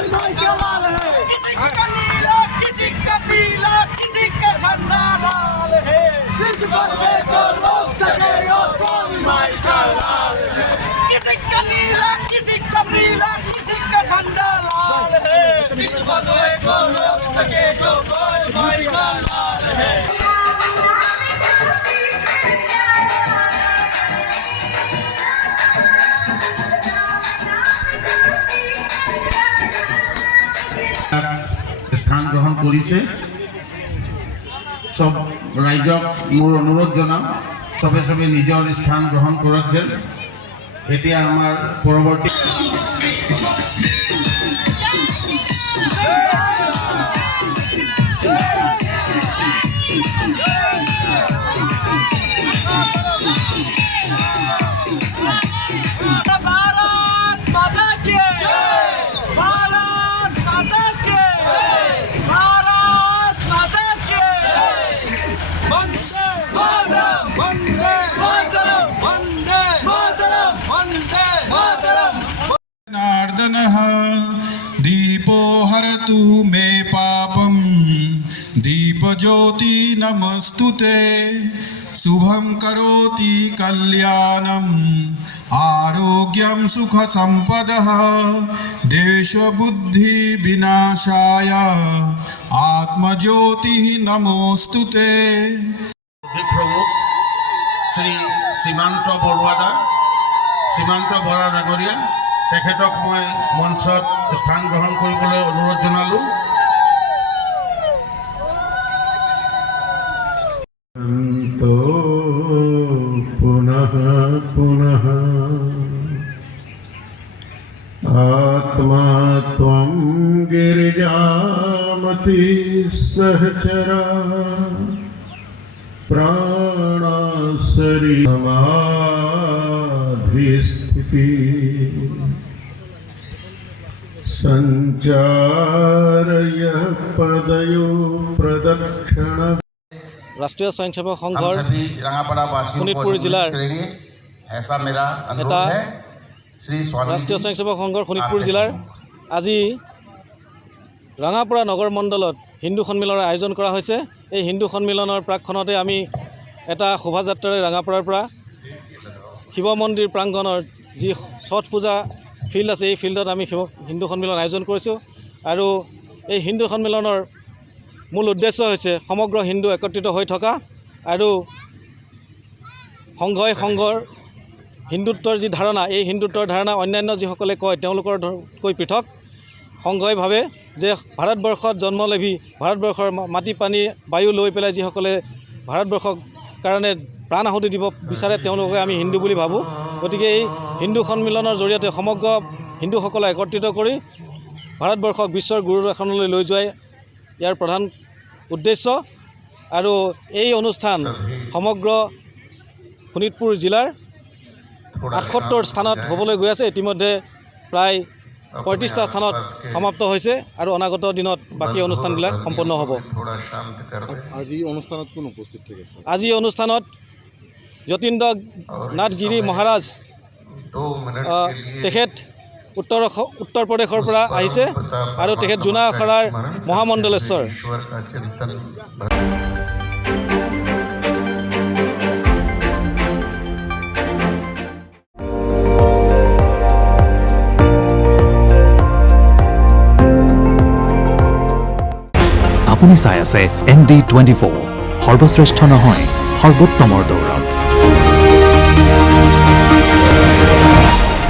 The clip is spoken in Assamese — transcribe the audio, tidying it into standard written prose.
कोई भाई का लाल है, किसी का नीला, किसी का पीला, किसी का झंडा लाल है। इस बदले को रोक सकेगा कोई भाई का लाल है। किसी का नीला, किसी का पीला, किसी का झंडा लाल है। इस बदले को रोक सकेगा कोई भाई का लाल है। স্থান গ্ৰহণ কৰিছে সব ৰাইজক মোৰ অনুৰোধ জনাম সবে সবে নিজৰ স্থান গ্ৰহণ কৰক যেন এতিয়া আমাৰ পৰৱৰ্তী जनार्दनः दीपो हरतु मे पापं दीपज्योति नमस्तुते शुभं करोति कल्याणम् आरोग्यं सुखसम्पदः देशबुद्धि विनाशाय आत्मज्योतिः नमोस्तुते। प्रमुख श्री সীমান্ত বৰুৱাদা সীমান্ত বৰা ডাঙৰীয়া তেখেতক মই মঞ্চত স্থান গ্ৰহণ কৰিবলৈ অনুৰোধ জনালোঁ। पुनः पुनः आत्मा त्वं गिरिजामति सहचरा प्राणासरी समाधिस्थिति संचारय पदयो प्रदक्षिण। ৰাষ্ট্ৰীয় স্বয়ংসেৱক সংঘৰ শোণিতপুৰ জিলাৰ এটা ৰাষ্ট্ৰীয় স্বয়ংসেৱক সংঘৰ শোণিতপুৰ জিলাৰ আজি ৰঙাপাৰা নগৰ মণ্ডলত হিন্দু সন্মিলনৰ আয়োজন কৰা হৈছে। এই হিন্দু সন্মিলনৰ প্ৰাকখনতে আমি এটা শোভাযাত্ৰাৰে ৰঙাপাৰাৰ পৰা শিৱ মন্দিৰ প্ৰাংগণৰ যি ছট পূজা ফিল্ড আছে এই ফিল্ডত আমি হিন্দু সন্মিলন আয়োজন কৰিছোঁ। আৰু এই হিন্দু সন্মিলনৰ মূল উদ্দেশ্য হৈছে সমগ্ৰ হিন্দু একত্ৰিত হৈ থকা আৰু সংঘই সংঘৰ হিন্দুত্বৰ যি ধাৰণা এই হিন্দুত্বৰ ধাৰণা অন্যান্য যিসকলে কয় তেওঁলোকতকৈ পৃথক। সংঘই ভাবে যে ভাৰতবৰ্ষত জন্ম লভি ভাৰতবৰ্ষৰ মাটি পানী বায়ু লৈ পেলাই যিসকলে ভাৰতবৰ্ষক কাৰণে প্ৰাণ আহুতি দিব বিচাৰে তেওঁলোকে আমি হিন্দু বুলি ভাবোঁ। গতিকে এই হিন্দু সন্মিলনৰ জৰিয়তে সমগ্ৰ হিন্দুসকলক একত্ৰিত কৰি ভাৰতবৰ্ষক বিশ্বৰ গুৰুৰ আসনলৈ লৈ যোৱাই ইয়াৰ প্ৰধান উদ্দেশ্য। আৰু এই অনুষ্ঠান সমগ্ৰ শোণিতপুৰ জিলাৰ ৭৮ স্থানত হ'বলৈ গৈ আছে। ইতিমধ্যে প্ৰায় ৩৫টা স্থানত সমাপ্ত হৈছে আৰু অনাগত দিনত বাকী অনুষ্ঠানবিলাক সম্পন্ন হ'ব। আজি অনুষ্ঠানত কোন উপস্থিত থাকিছে? আজি অনুষ্ঠানত যতীন্দ্ৰ নাথ গিৰি মহাৰাজ তেখেত উত্তৰ প্ৰদেশৰ পৰা আহিছে আৰু তেখেত জোনা আখৰাৰ মহামণ্ডলেশ্বৰ। আপুনি চাই আছে ND24 সৰ্বশ্ৰেষ্ঠ নহয় সৰ্বোত্তমৰ দৌৰত।